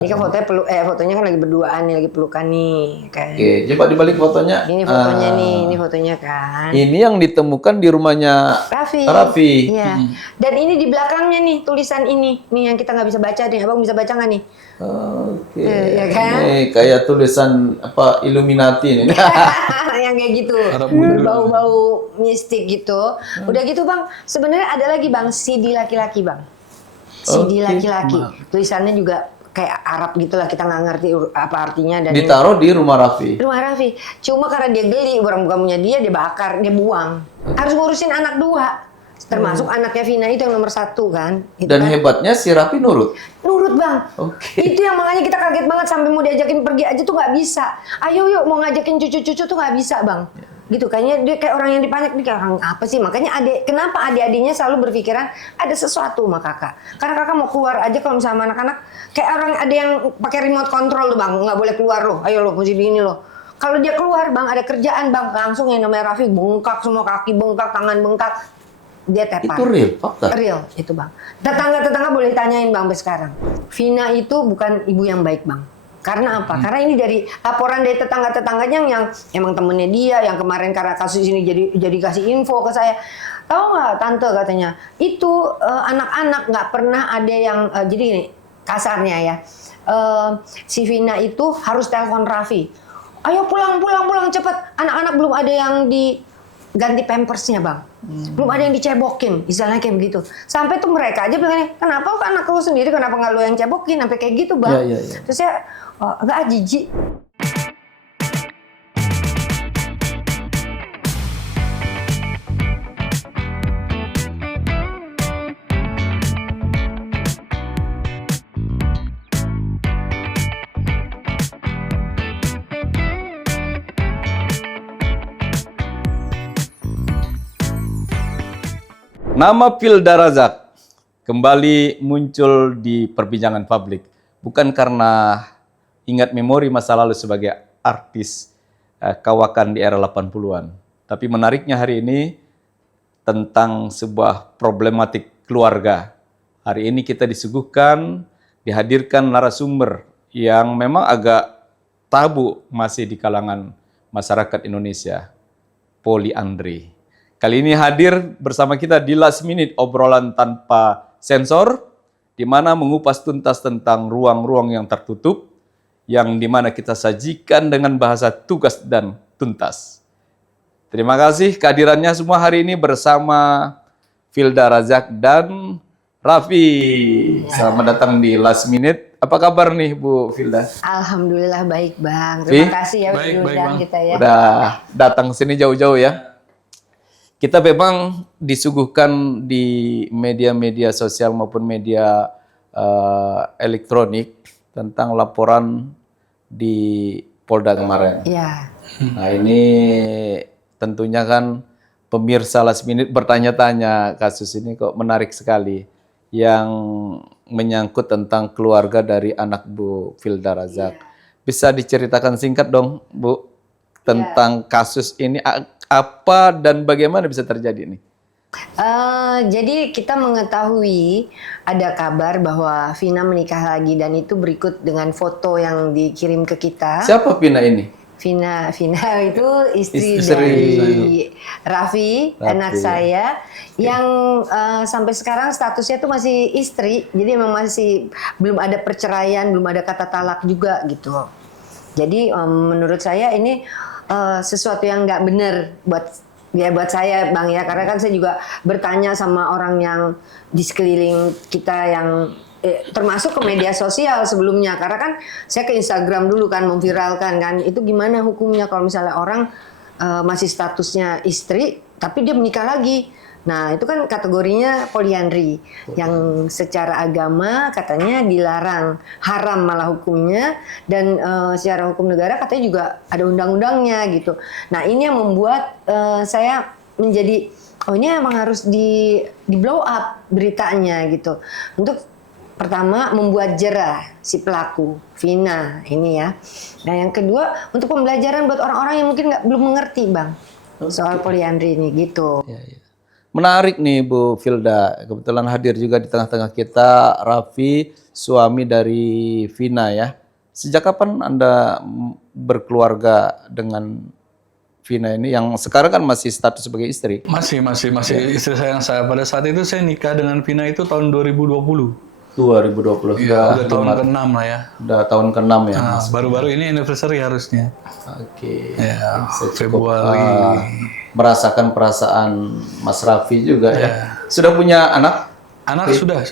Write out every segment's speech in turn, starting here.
Ini kan fotonya kan lagi berduaan nih, lagi pelukan nih kan. Oke, coba dibalik fotonya. Ini fotonya nih, ini fotonya kan. Ini yang ditemukan di rumahnya Raffi. Raffi. Iya. Dan ini di belakangnya nih tulisan ini yang kita nggak bisa baca nih. Abang bisa baca nggak nih? Oke. Ya kan? Ini kayak tulisan apa Illuminati nih. Yang kayak gitu, berbau-bau mistik gitu. Udah gitu bang, sebenarnya ada lagi bang, CD laki-laki bang. CD laki-laki. Tulisannya juga kayak Arab gitulah, kita nggak ngerti apa artinya. Dan ditaruh di rumah Raffi. Rumah Raffi. Cuma karena dia geli, orang bukan punya dia bakar, dia buang. Harus ngurusin anak 2. Termasuk anaknya Vina itu yang nomor 1 kan. Itu Dan kan. hebatnya si Raffi nurut. Nurut bang. Itu yang makanya kita kaget banget sampai mau diajakin pergi aja tuh nggak bisa. Ayo yuk mau ngajakin cucu-cucu tuh nggak bisa bang. Gitu kayaknya dia kayak orang yang dipanik, dia kayak orang apa sih? Makanya kenapa adik-adiknya selalu berpikiran ada sesuatu sama kakak. Karena kakak mau keluar aja kalau misalnya sama anak-anak, kayak orang ada yang pakai remote control tuh bang, nggak boleh keluar loh. Ayo loh, mesti begini loh. Kalau dia keluar bang, ada kerjaan bang, langsung yang namanya Raffi bengkak semua, kaki bengkak, tangan bengkak, dia tepar. Itu real, fakta. Real itu bang. Tetangga-tetangga boleh tanyain bang sampai sekarang. Vina itu bukan ibu yang baik bang. Karena apa? Karena ini dari laporan dari tetangga-tetangganya yang emang temennya dia, yang kemarin karena kasus ini jadi kasih info ke saya. Tahu nggak tante katanya, itu anak-anak nggak pernah ada yang jadi gini, kasarnya ya, si Vina itu harus telepon Raffi. Ayo pulang cepet. Anak-anak belum ada yang diganti pampersnya bang. Belum ada yang dicebokin, istilahnya kayak begitu. Sampai tuh mereka aja bilang, kenapa anak lu sendiri, kenapa nggak lu yang cebokin, sampai kayak gitu bang. Ya. Terus saya agak jijik. Nama Filda Razak kembali muncul di perbincangan publik. Bukan karena ingat memori masa lalu sebagai artis kawakan di era 80-an. Tapi menariknya hari ini tentang sebuah problematik keluarga. Hari ini kita disuguhkan, dihadirkan narasumber yang memang agak tabu masih di kalangan masyarakat Indonesia. Poliandri. Kali ini hadir bersama kita di Last Minute, obrolan tanpa sensor, di mana mengupas tuntas tentang ruang-ruang yang tertutup, yang di mana kita sajikan dengan bahasa tugas dan tuntas. Terima kasih kehadirannya semua hari ini bersama Filda Razak dan Raffi. Selamat datang di Last Minute. Apa kabar nih Bu Filda? Alhamdulillah baik bang. Terima kasih ya baik, undang kita ya. Udah datang sini jauh-jauh ya. Kita memang disuguhkan di media-media sosial maupun media elektronik tentang laporan di Polda kemarin. Iya. Nah ini tentunya kan pemirsa Last Minute bertanya-tanya, kasus ini kok menarik sekali, yang menyangkut tentang keluarga dari anak Bu Filda Razak. Bisa diceritakan singkat dong Bu tentang kasus ini, apa dan bagaimana bisa terjadi nih? Jadi kita mengetahui ada kabar bahwa Vina menikah lagi dan itu berikut dengan foto yang dikirim ke kita. Siapa Vina ini? Vina itu istri Istri. dari Raffi, anak saya, yang sampai sekarang statusnya tuh masih istri, jadi memang masih belum ada perceraian, belum ada kata talak juga gitu. Jadi menurut saya ini sesuatu yang nggak benar buat saya bang ya, karena kan saya juga bertanya sama orang yang di sekeliling kita yang termasuk ke media sosial sebelumnya, karena kan saya ke Instagram dulu kan memviralkan kan, itu gimana hukumnya kalau misalnya orang masih statusnya istri tapi dia menikah lagi. Nah itu kan kategorinya poliandri yang secara agama katanya dilarang, haram malah hukumnya, dan secara hukum negara katanya juga ada undang-undangnya gitu. Nah ini yang membuat saya menjadi ini emang harus di blow up beritanya gitu, untuk pertama membuat jerah si pelaku Vina ini ya. Nah yang kedua untuk pembelajaran buat orang-orang yang mungkin belum mengerti bang soal poliandri ini gitu. Ya. Menarik nih Bu Filda, kebetulan hadir juga di tengah-tengah kita Raffi suami dari Vina ya. Sejak kapan Anda berkeluarga dengan Vina ini yang sekarang kan masih status sebagai istri? Masih istri saya. Pada saat itu saya nikah dengan Vina itu tahun 2020. 2020 Ya, udah tahun ke-6 lah ya. Udah tahun ke-6 ya. Nah, baru-baru ini anniversary harusnya. Oke. Ya, Saya cukup, Februari. merasakan perasaan Mas Raffi juga ya. Sudah punya anak? Anak sudah.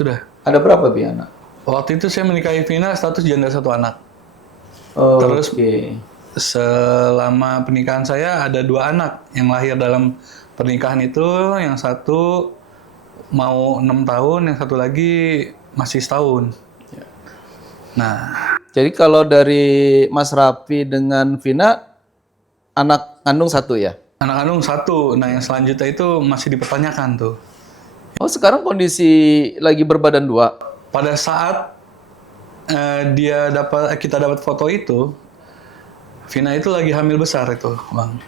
Ada berapa Bi anak? Waktu itu saya menikahi Vina status janda 1 anak. Oh, Terus oke. selama pernikahan saya ada 2 anak yang lahir dalam pernikahan itu, yang satu mau 6 tahun, yang satu lagi masih setahun. Nah, Jadi kalau dari Mas Raffi dengan Vina anak kandung 1 ya? anak kandung 1. Nah, yang selanjutnya itu masih dipertanyakan tuh. Oh, sekarang kondisi lagi berbadan 2. Pada saat kita dapat foto itu, Vina itu lagi hamil besar itu, Bang.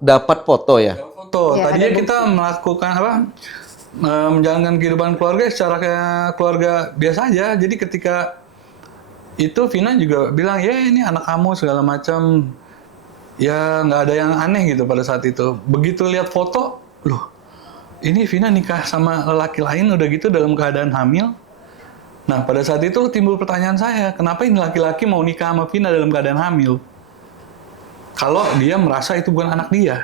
Dapat foto ya? Foto. Ya, Tadinya ada kita melakukan menjalankan kehidupan keluarga secara kayak keluarga biasa aja. Jadi ketika itu Vina juga bilang, ya ini anak kamu segala macam. Ya nggak ada yang aneh gitu pada saat itu. Begitu lihat foto, loh ini Vina nikah sama lelaki lain udah gitu dalam keadaan hamil. Nah pada saat itu timbul pertanyaan saya, kenapa ini laki-laki mau nikah sama Vina dalam keadaan hamil? Kalau dia merasa itu bukan anak dia.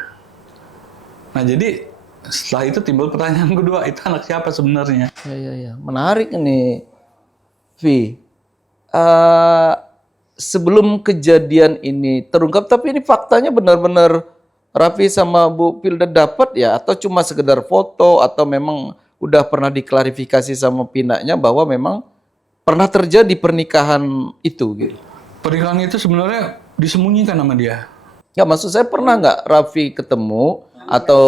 Nah jadi setelah itu timbul pertanyaan kedua, itu anak siapa sebenarnya? Ya. Menarik ini, Vi. Sebelum kejadian ini terungkap, tapi ini faktanya benar-benar Raffi sama Bu Pilda dapat ya? Atau cuma sekedar foto, atau memang udah pernah diklarifikasi sama Pinanya bahwa memang pernah terjadi pernikahan itu gitu? Pernikahan itu sebenarnya disembunyikan sama dia. Ya maksud saya pernah nggak Raffi ketemu atau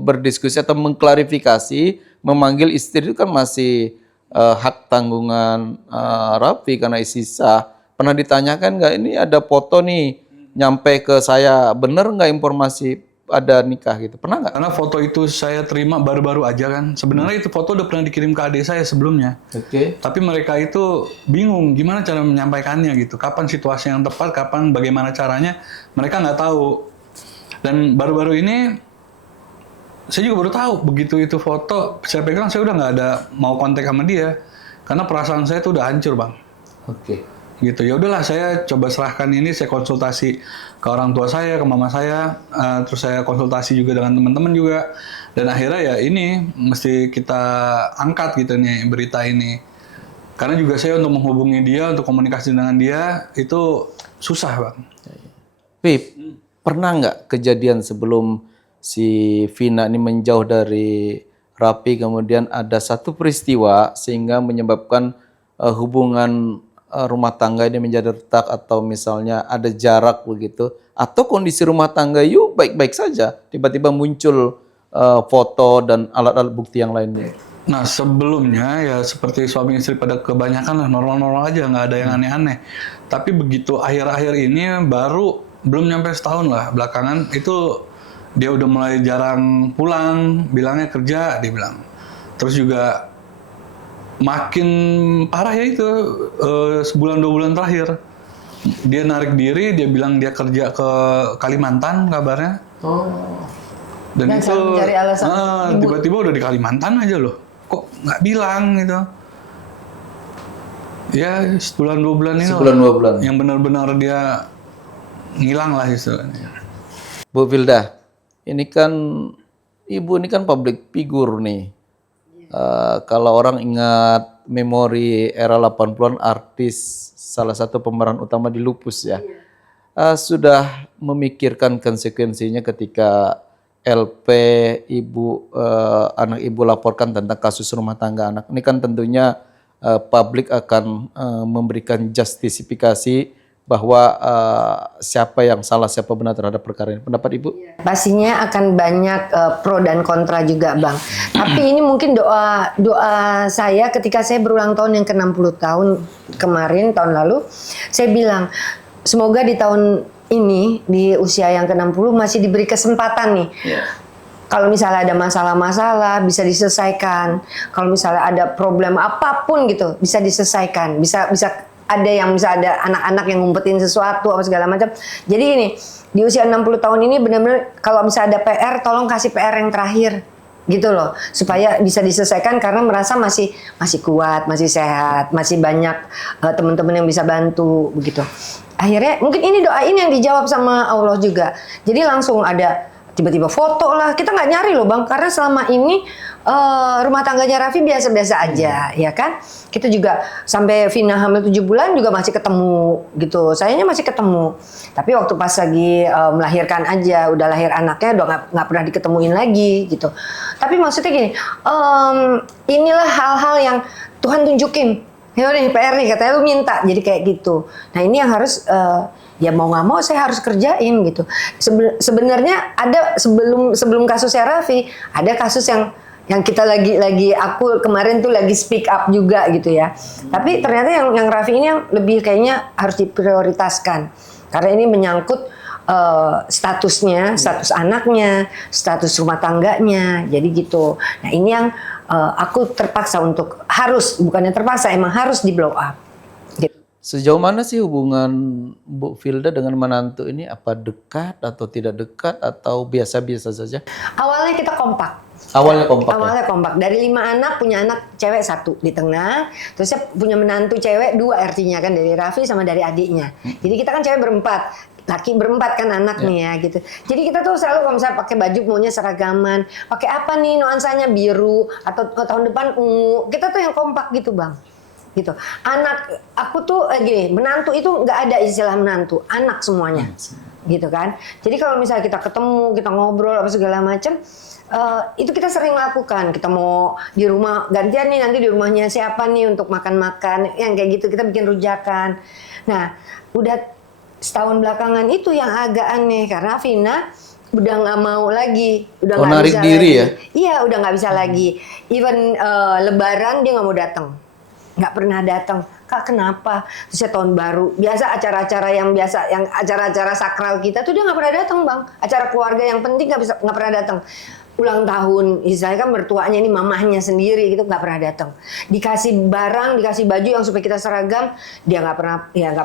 berdiskusi atau mengklarifikasi, memanggil istri itu kan masih hak tanggungan Raffi karena isi sah. Pernah ditanyakan nggak, ini ada foto nih nyampe ke saya, bener nggak informasi ada nikah gitu? Pernah nggak? Karena foto itu saya terima baru-baru aja kan. Sebenarnya itu foto udah pernah dikirim ke adik saya sebelumnya. Oke. Tapi mereka itu bingung gimana cara menyampaikannya gitu. Kapan situasi yang tepat, kapan bagaimana caranya, mereka nggak tahu. Dan baru-baru ini saya juga baru tahu begitu itu foto, saya pegang saya udah nggak ada mau kontak sama dia. Karena perasaan saya tuh udah hancur, Bang. Oke. Gitu. Ya udahlah saya coba serahkan ini, saya konsultasi ke orang tua saya, ke mama saya, terus saya konsultasi juga dengan teman-teman juga. Dan akhirnya ya ini mesti kita angkat gitu nih berita ini. Karena juga saya untuk menghubungi dia, untuk komunikasi dengan dia itu susah, Bang. Pip, pernah nggak kejadian sebelum si Vina ini menjauh dari Raffi, kemudian ada satu peristiwa sehingga menyebabkan hubungan rumah tangga ini menjadi retak, atau misalnya ada jarak begitu, atau kondisi rumah tangga yuk baik-baik saja, tiba-tiba muncul foto dan alat-alat bukti yang lainnya? Nah sebelumnya ya seperti suami istri pada kebanyakan lah normal-normal aja, nggak ada yang aneh-aneh. Tapi begitu akhir-akhir ini baru belum nyampe setahun lah belakangan itu dia udah mulai jarang pulang, bilangnya kerja dia bilang. Terus juga makin parah ya itu sebulan 2 bulan terakhir dia narik diri, dia bilang dia kerja ke Kalimantan kabarnya. Oh. Dan itu selalu mencari alasan ibu. tiba-tiba udah di Kalimantan aja loh, kok nggak bilang gitu. Ya sebulan 2 bulan ini Sebulan 2 bulan. yang benar-benar dia ngilang lah istilahnya. Bu Vilda, ini kan Ibu ini kan public figure nih. Kalau orang ingat memori era 80-an, artis salah satu pemeran utama di Lupus ya. Sudah memikirkan konsekuensinya ketika LP ibu anak ibu laporkan tentang kasus rumah tangga anak. Ini kan tentunya publik akan memberikan justifikasi bahwa siapa yang salah, siapa benar terhadap perkara ini. Pendapat Ibu? Pastinya akan banyak pro dan kontra juga, Bang. Tapi ini mungkin doa saya ketika saya berulang tahun yang ke-60 tahun kemarin, tahun lalu, saya bilang, semoga di tahun ini, di usia yang ke-60 masih diberi kesempatan nih. Kalau misalnya ada masalah-masalah bisa diselesaikan. Kalau misalnya ada problem apapun gitu bisa diselesaikan. Bisa ada yang bisa ada anak-anak yang ngumpetin sesuatu apa segala macam. Jadi ini di usia 60 tahun ini benar-benar kalau misalnya ada PR tolong kasih PR yang terakhir gitu loh, supaya bisa diselesaikan karena merasa masih kuat, masih sehat, masih banyak teman-teman yang bisa bantu begitu. Akhirnya mungkin ini doa ini yang dijawab sama Allah juga. Jadi langsung ada tiba-tiba foto lah. Kita nggak nyari loh Bang, karena selama ini rumah tangganya Raffi biasa-biasa aja, ya kan? Kita juga sampai Vina hamil 7 bulan juga masih ketemu gitu. Sayanya masih ketemu. Tapi waktu pas lagi melahirkan aja, udah lahir anaknya udah nggak pernah diketemuin lagi gitu. Tapi maksudnya gini, inilah hal-hal yang Tuhan tunjukin. Ya nih PR nih katanya lu minta, jadi kayak gitu. Nah ini yang harus ya mau nggak mau saya harus kerjain gitu. Sebenarnya ada sebelum kasusnya Raffi, ada kasus yang kita lagi aku kemarin tuh lagi speak up juga gitu ya. Tapi ternyata yang Raffi ini yang lebih kayaknya harus diprioritaskan karena ini menyangkut statusnya, status anaknya, status rumah tangganya, jadi gitu. Nah ini yang aku terpaksa untuk bukannya terpaksa, emang harus di blow up. Gitu. Sejauh mana sih hubungan Bu Filda dengan menantu ini? Apa dekat atau tidak dekat atau biasa-biasa saja? Awalnya kita kompak. Awalnya kompak. Awalnya kompak. Dari 5 anak punya anak cewek 1 di tengah, terus saya punya menantu cewek 2 artinya kan dari Raffi sama dari adiknya. Jadi kita kan cewek berempat, laki berempat kan anak nih ya gitu. Jadi kita tuh selalu kalau misalnya pakai baju maunya seragaman, pakai apa nih nuansanya biru atau tahun depan ungu. Kita tuh yang kompak gitu Bang. Gitu. Anak aku tuh gini, menantu itu nggak ada istilah menantu, anak semuanya. Gitu kan. Jadi kalau misalnya kita ketemu, kita ngobrol apa segala macam, itu kita sering lakukan. Kita mau di rumah gantian nih nanti di rumahnya siapa nih untuk makan-makan, yang kayak gitu kita bikin rujakan. Nah, udah setahun belakangan itu yang agak aneh karena Vina udah nggak mau lagi, udah nggak narik bisa diri lagi. Ya? Iya, udah nggak bisa lagi. Even Lebaran dia nggak mau datang, nggak pernah datang. Kak kenapa? Terus tahun baru biasa acara-acara yang acara-acara sakral kita tuh dia nggak pernah datang Bang. Acara keluarga yang penting nggak pernah datang. Ulang tahun, istilahnya kan mertuanya ini mamahnya sendiri gitu nggak pernah datang. Dikasih barang, dikasih baju yang supaya kita seragam, dia nggak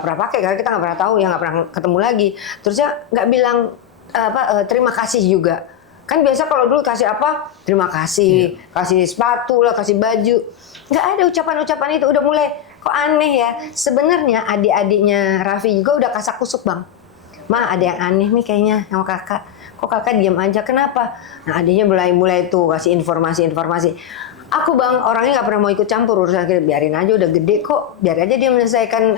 pernah pakai karena kita nggak pernah tahu, ya nggak pernah ketemu lagi. Terusnya nggak bilang terima kasih juga. Kan biasa kalau dulu kasih apa? Terima kasih, kasih sepatu lah, kasih baju. Nggak ada ucapan-ucapan itu, udah mulai kok aneh ya. Sebenarnya adik-adiknya Raffi juga udah kasak kusuk Bang. Ma ada yang aneh nih kayaknya sama kakak. Kok kakak diam aja, kenapa? Nah adiknya mulai tuh kasih informasi. Aku Bang orangnya nggak pernah mau ikut campur urusan kita, biarin aja udah gede kok, biar aja dia menyelesaikan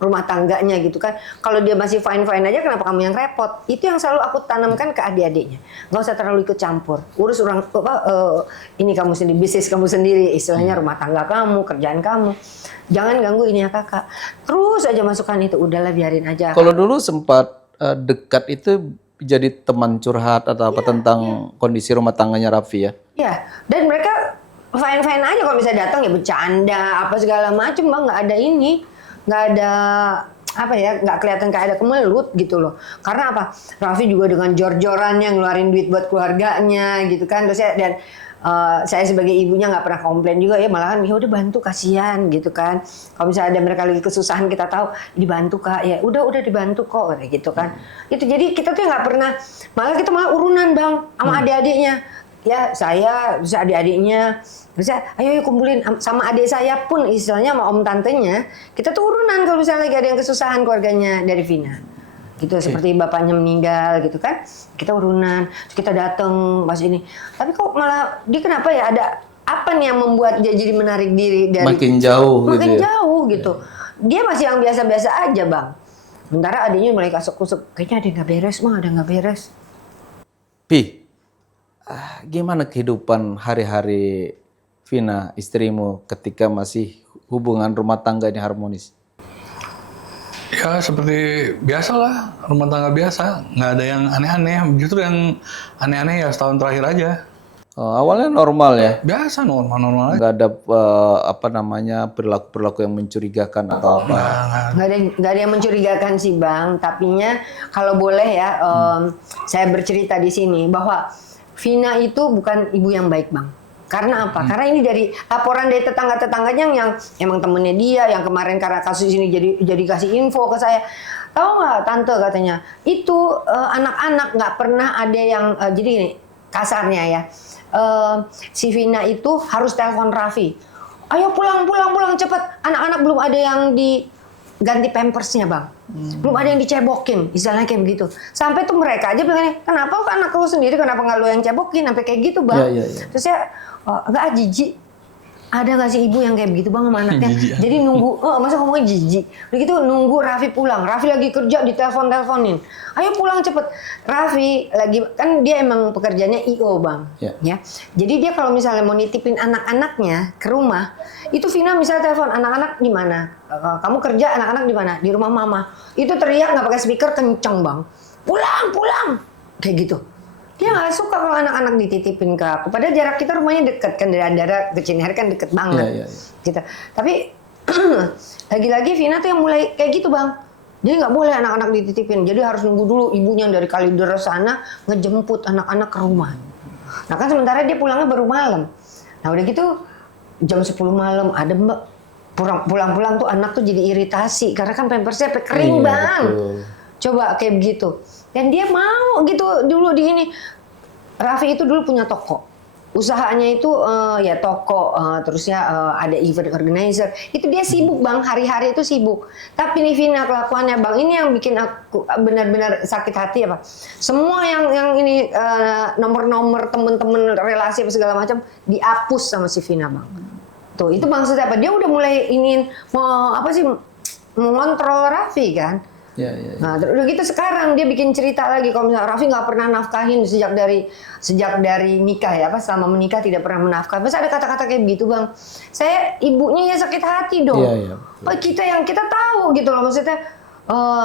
rumah tangganya gitu kan. Kalau dia masih fine aja kenapa kamu yang repot? Itu yang selalu aku tanamkan ke adik-adiknya. Nggak usah terlalu ikut campur. Urus ini kamu sendiri, bisnis kamu sendiri, istilahnya rumah tangga kamu, kerjaan kamu. Jangan ganggu ini ya kakak. Terus aja masukkan itu, udahlah biarin aja. Kalau dulu sempat dekat itu jadi teman curhat atau apa tentang kondisi rumah tangganya Raffi ya? Iya, dan mereka fine aja kalau bisa datang ya bercanda apa segala macam Bang, nggak ada ini, nggak ada apa ya, nggak kelihatan kayak ada kemelut gitu loh. Karena apa? Raffi juga dengan jor-jorannya ngeluarin duit buat keluarganya gitu kan. Terus saya sebagai ibunya nggak pernah komplain juga ya, malahan ya udah bantu kasihan gitu kan. Kalau misalnya ada mereka lagi kesusahan kita tahu dibantu Kak, ya udah dibantu kok kayak gitu kan. Itu jadi kita tuh nggak pernah, kita malah urunan Bang sama adik-adiknya. Ya saya bisa adik-adiknya bisa ayo kumpulin sama adik saya pun istilahnya sama om tantenya, kita tuh urunan kalau misalnya lagi ada yang kesusahan keluarganya dari Vina gitu, seperti bapaknya meninggal gitu kan, kita urunan, kita datang pas ini. Tapi kok malah dia kenapa ya, ada apa nih yang membuat dia jadi menarik diri dari makin jauh gitu. Dia masih yang biasa-biasa aja Bang, sementara adiknya mulai kasuk-kusuk, kayaknya ada yang nggak beres mah, ada nggak beres. Gimana kehidupan hari-hari Vina, istrimu, ketika masih hubungan rumah tangga ini harmonis? Ya seperti biasa lah, rumah tangga biasa. Nggak ada yang aneh-aneh. Justru yang aneh-aneh ya setahun terakhir aja. Awalnya normal ya? Biasa, normal aja. Nggak ada perilaku-perilaku yang mencurigakan atau apa? Nggak ada yang mencurigakan sih Bang. Tapinya kalau boleh ya, saya bercerita di sini bahwa Vina itu bukan ibu yang baik, Bang. Karena apa? Karena ini dari laporan dari tetangga-tetangganya yang emang temennya dia, yang kemarin karena kasus ini jadi kasih info ke saya. Tahu nggak, tante katanya, itu anak-anak nggak pernah ada yang jadi ini kasarnya ya. Si Vina itu harus telepon Raffi. Ayo pulang cepet. Anak-anak belum ada yang diganti pampersnya, Bang. Belum ada yang dicebokin, istilahnya kayak begitu. Sampai tuh mereka aja bilang, kenapa anak lu sendiri, kenapa nggak lu yang cebokin? Sampai kayak gitu, Bang. Terus saya, agak jijik. Ada nggak sih ibu yang kayak begitu, Bang, sama anaknya? Jadi nunggu, masa ngomongnya jijik. Begitu nunggu Raffi pulang. Raffi lagi kerja, ditelepon-teleponin. Ayo pulang cepet. Raffi lagi, kan dia emang pekerjaannya I.O, Bang. Ya. Jadi dia kalau misalnya mau nitipin anak-anaknya ke rumah, itu Vina misalnya telepon, anak-anak di mana? Kamu kerja, anak-anak di mana? Di rumah mama. Itu teriak nggak pakai speaker, kenceng, Bang. Pulang. Kayak gitu. Dia nggak suka kalau anak-anak dititipin ke aku. Padahal jarak kita rumahnya deket kan, dari Andara ke Cinere kan deket banget. Gitu. Tapi lagi-lagi Vina tuh yang mulai kayak gitu, Bang. Jadi nggak boleh anak-anak dititipin. Jadi harus nunggu dulu ibunya dari Kalideres sana ngejemput anak-anak ke rumah. Nah kan sementara dia pulangnya baru malam. Nah udah gitu jam 10 malam ada Mbak pulang-pulang tuh anak tuh jadi iritasi karena kan pampersnya kering, Bang. Betul. Coba kayak begitu. Dan dia mau gitu dulu di ini. Raffi itu dulu punya toko. Usahanya itu ya toko, terus ya ada event organizer. Itu dia sibuk, Bang, hari-hari itu sibuk. Tapi nih Vina kelakuannya, Bang, ini yang bikin aku benar-benar sakit hati apa? Semua yang ini nomor-nomor temen-temen relasi apa segala macam dihapus sama si Vina, Bang. Tuh, itu maksudnya apa? Dia udah mulai ingin mau apa sih? Mengontrol Raffi kan? Nah, udah gitu sekarang dia bikin cerita lagi kalau misalnya Raffi nggak pernah nafkahin sejak dari nikah ya, apa selama menikah tidak pernah menafkah. Masa ada kata-kata kayak gitu, Bang? Saya ibunya ya sakit hati dong. Kita yang kita tahu gitu loh, maksudnya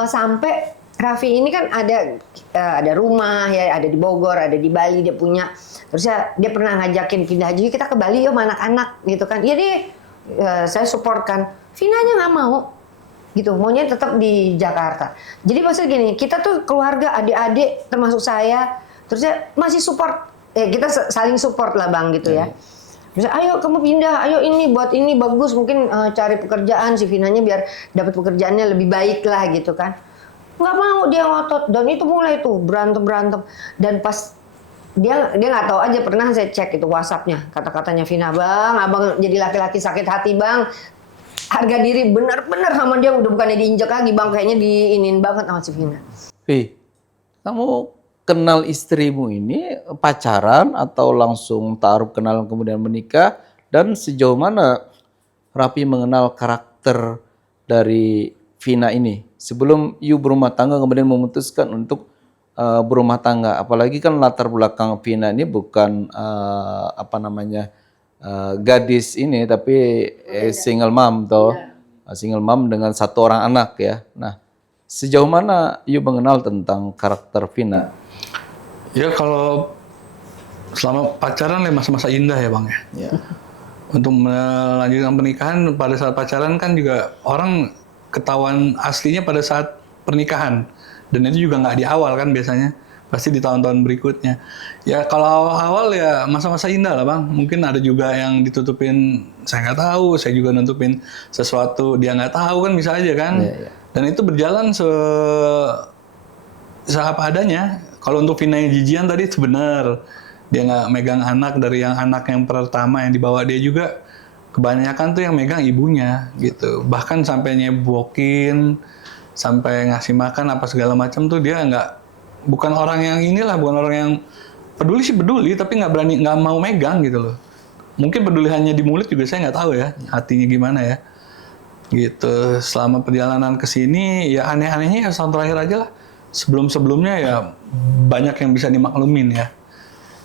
sampai Raffi ini kan ada rumah ya, ada di Bogor, ada di Bali dia punya. Terus ya, dia pernah ngajakin pindah aja kita ke Bali yuk sama anak-anak gitu kan. Jadi saya support kan. Vinanya nggak mau. Gitu, maunya tetap di Jakarta. Jadi maksudnya gini, kita tuh keluarga, adik-adik termasuk saya, terusnya masih support, kita saling support lah, Bang, gitu ya. Misalnya, ayo kamu pindah, ayo ini buat ini bagus, mungkin cari pekerjaan si Vinanya biar dapat pekerjaannya lebih baik lah gitu kan. Nggak mau dia ngotot, dan itu mulai tuh berantem. Dan pas dia nggak tahu aja, pernah saya cek itu WhatsApp-nya, kata-katanya Vina, Bang, abang jadi laki-laki sakit hati, Bang. Harga diri benar-benar sama dia udah bukannya diinjak lagi, Bang, kayaknya diinin banget sama si Vina. Kamu kenal istrimu ini pacaran atau langsung taruh kenalan kemudian menikah, dan sejauh mana Raffi mengenal karakter dari Vina ini sebelum you berumah tangga kemudian memutuskan untuk berumah tangga, apalagi kan latar belakang Vina ini bukan gadis ini tapi single mom toh, single mom dengan satu orang anak ya. Nah, sejauh mana you mengenal tentang karakter Vina? Ya kalau selama pacaran ya masa-masa indah ya, Bang ya. Untuk melanjutkan pernikahan, pada saat pacaran kan juga orang ketahuan aslinya pada saat pernikahan, dan itu juga nggak di awal kan biasanya. Pasti di tahun-tahun berikutnya. Ya kalau awal-awal ya masa-masa indah lah, Bang. Mungkin ada juga yang ditutupin, saya nggak tahu. Saya juga nutupin sesuatu dia nggak tahu kan, bisa aja kan. Dan itu berjalan apa adanya. Kalau untuk Vina yang jijian tadi itu benar. Dia nggak megang anak dari anak yang pertama yang dibawa dia juga. Kebanyakan tuh yang megang ibunya gitu. Bahkan sampai nyebokin, sampai ngasih makan apa segala macam tuh dia bukan orang yang bukan orang yang peduli sih peduli, tapi nggak mau megang gitu loh. Mungkin peduli hanya di mulut juga saya nggak tahu ya, hatinya gimana ya. Gitu. Selama perjalanan ke sini ya aneh-anehnya ya tahun terakhir aja lah. Sebelum-sebelumnya ya banyak yang bisa dimaklumin ya.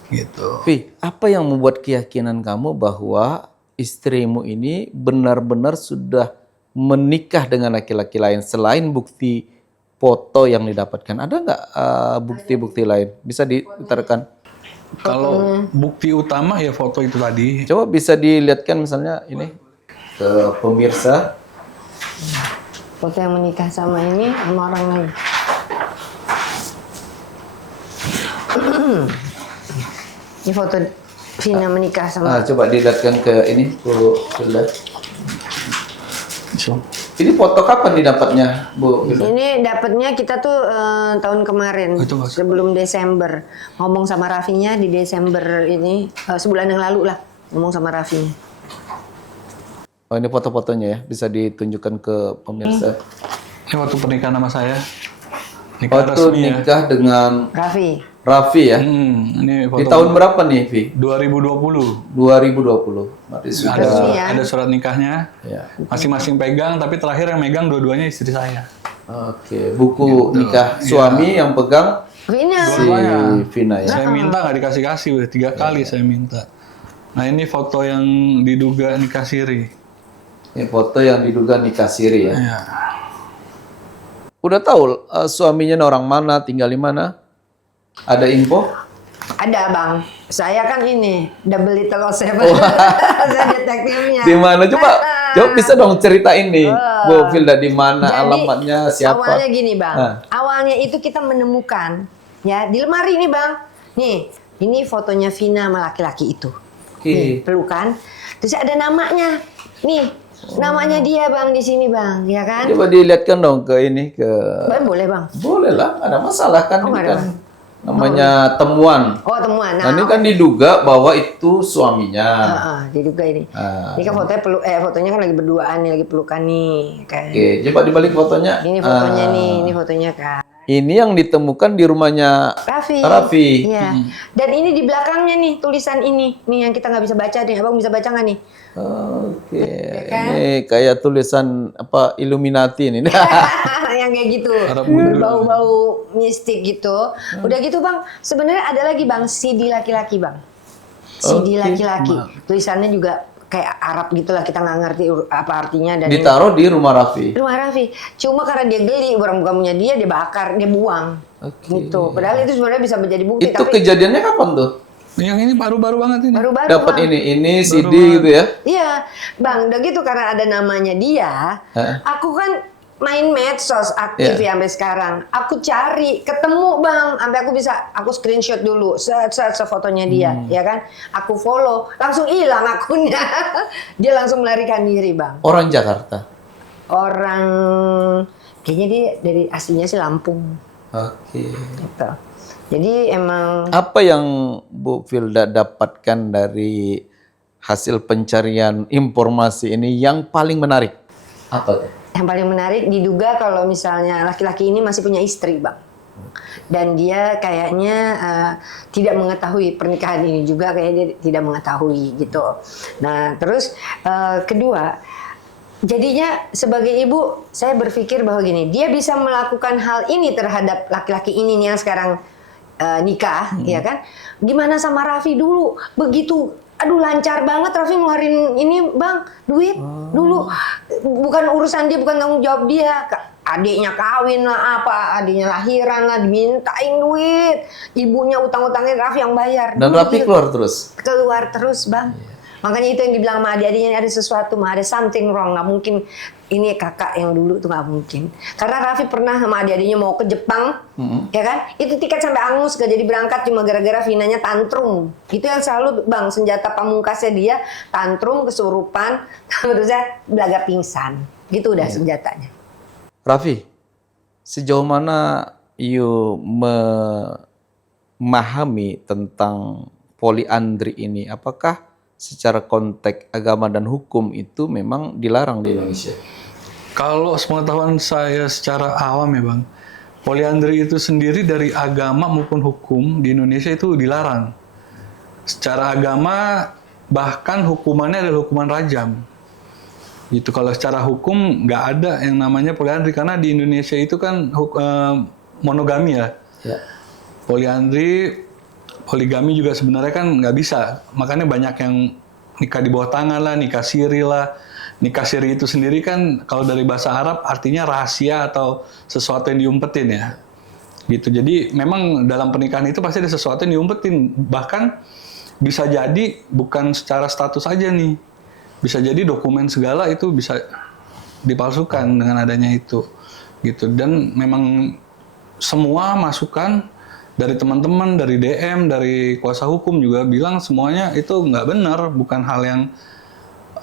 Gitu. Apa yang membuat keyakinan kamu bahwa istrimu ini benar-benar sudah menikah dengan laki-laki lain selain bukti foto yang didapatkan? Ada nggak bukti-bukti lain? Bisa diterangkan? Kalau bukti utama ya foto itu tadi. Coba bisa dilihatkan misalnya ini ke pemirsa. Foto yang menikah sama ini sama orang lain. Ini foto Vina menikah sama. Coba dilihatkan ke ini, Bu Hilda. So. Ini foto kapan didapatnya, Bu Hilda? Ini dapatnya kita tuh tahun kemarin, Itu nggak usah. sebelum Desember. Ngomong sama Raffinya di Desember ini, sebulan yang lalu lah, ngomong sama Raffinya. Oh, ini foto-fotonya ya, bisa ditunjukkan ke pemirsa. Ini waktu pernikahan sama saya. Nikah Waktu resmi ya. nikah dengan Raffi ya. Ini Di foto tahun berapa nih, Vi? 2020. 2020. Berarti sudah. Resmi ya. Ada surat nikahnya. Ya. Masing-masing pegang, tapi terakhir yang megang dua-duanya istri saya. Oke, buku nikah suami yang pegang Vina. si Vina ya. Saya minta nggak dikasih-kasih, udah 3 kali saya minta. Nah ini foto yang diduga nikah siri. Ini foto yang diduga nikah siri ya. Ya. Udah tahu suaminya orang mana, tinggal di mana? Ada info? Ada bang, saya kan ini double little seven, saya detektifnya. Di mana? Coba bisa dong ceritain nih, Bu Hilda, di mana, Jadi, alamatnya, siapa? Awalnya gini bang, awalnya itu kita menemukan ya di lemari ini bang, nih ini fotonya Vina sama laki-laki itu, nih pelukan, terus ada namanya, nih namanya dia bang di sini bang, ya kan? Coba dilihatkan dong ke ini ke. Bang, boleh bang? Boleh lah, ada masalah kan Oh, ini nggak ada, kan. Bang. Namanya temuan. Oh temuan. Nah, ini kan diduga bahwa itu suaminya. Diduga ini. Ini kan fotonya kan lagi berduaan nih, lagi pelukan nih. Kayak. Oke, coba dibalik fotonya. Ini fotonya nih, ini fotonya kan. Ini yang ditemukan di rumahnya Raffi. Iya. Dan ini di belakangnya nih tulisan ini, nih yang kita nggak bisa baca nih. Abang bisa baca nggak nih? Oke, kan? ini kayak tulisan apa Illuminati ini. Yang kayak gitu, Arab Buddha. berbau-bau mistik gitu. Udah gitu bang, sebenarnya ada lagi bang, CD laki-laki bang. CD Oke. laki-laki. Tulisannya juga kayak Arab gitulah, kita nggak ngerti apa artinya. Dan Ditaruh di rumah Raffi. rumah Raffi. Cuma karena dia geli, orang bukan punya dia bakar, dia buang. Oke. Gitu. Padahal itu sebenarnya bisa menjadi bukti. Itu tapi kejadiannya kapan tuh? Yang ini baru-baru banget ini. baru-baru. Dapat Bang. ini CD Baru gitu ya? Iya, bang. Udah gitu karena ada namanya dia, aku kan main medsos aktif ya sampai sekarang. Aku cari, ketemu bang, sampai aku screenshot dulu, set fotonya dia, ya kan? Aku follow, langsung hilang akunnya. Dia langsung melarikan diri bang. Orang Jakarta. Orang kayaknya dia dari aslinya sih Lampung. Oke. Gitu. Jadi emang Apa yang Bu Hilda dapatkan dari hasil pencarian informasi ini yang paling menarik? Apa tuh? yang paling menarik diduga kalau misalnya laki-laki ini masih punya istri bang. Dan dia kayaknya tidak mengetahui pernikahan ini juga, kayaknya dia tidak mengetahui gitu. Nah terus kedua, jadinya sebagai ibu saya berpikir bahwa gini, dia bisa melakukan hal ini terhadap laki-laki ini nih yang sekarang nikah, ya kan? Gimana sama Raffi dulu? Begitu, aduh lancar banget Raffi ngeluarin ini bang, duit dulu. Bukan urusan dia, bukan tanggung jawab dia. Adiknya kawin lah, apa adiknya lahiran lah, dimintain duit. Ibunya utang-utangin Raffi yang bayar. Dan Dulu Raffi gitu. Keluar terus bang. Makanya itu yang dibilang sama adik-adiknya, ada sesuatu, ada something wrong. Nggak mungkin ini kakak yang dulu tuh, nggak mungkin. Karena Raffi pernah sama adik-adiknya mau ke Jepang, ya kan? Itu tiket sampai angus, gak jadi berangkat cuma gara-gara Vinanya tantrum. Itu yang selalu bang, senjata pamungkasnya dia, tantrum, kesurupan, terusnya belaga pingsan. Gitu udah senjatanya. Raffi, sejauh mana you memahami tentang poliandri ini? Apakah secara konteks agama dan hukum itu memang dilarang di Indonesia? Kalau sepengetahuan saya secara awam ya bang, poliandri itu sendiri dari agama maupun hukum di Indonesia itu dilarang. Secara agama bahkan hukumannya adalah hukuman rajam. Gitu. Kalau secara hukum nggak ada yang namanya poliandri karena di Indonesia itu kan monogami ya. Poliandri, poligami juga sebenarnya kan nggak bisa. Makanya banyak yang nikah di bawah tangan lah, nikah siri lah. Nikah siri itu sendiri kan kalau dari bahasa Arab artinya rahasia atau sesuatu yang diumpetin ya. Gitu. Jadi memang dalam pernikahan itu pasti ada sesuatu yang diumpetin. Bahkan bisa jadi bukan secara status aja nih. Bisa jadi dokumen segala itu bisa dipalsukan dengan adanya itu. Gitu. Dan memang semua masukan dari teman-teman, dari DM, dari kuasa hukum juga bilang semuanya itu nggak benar, bukan hal yang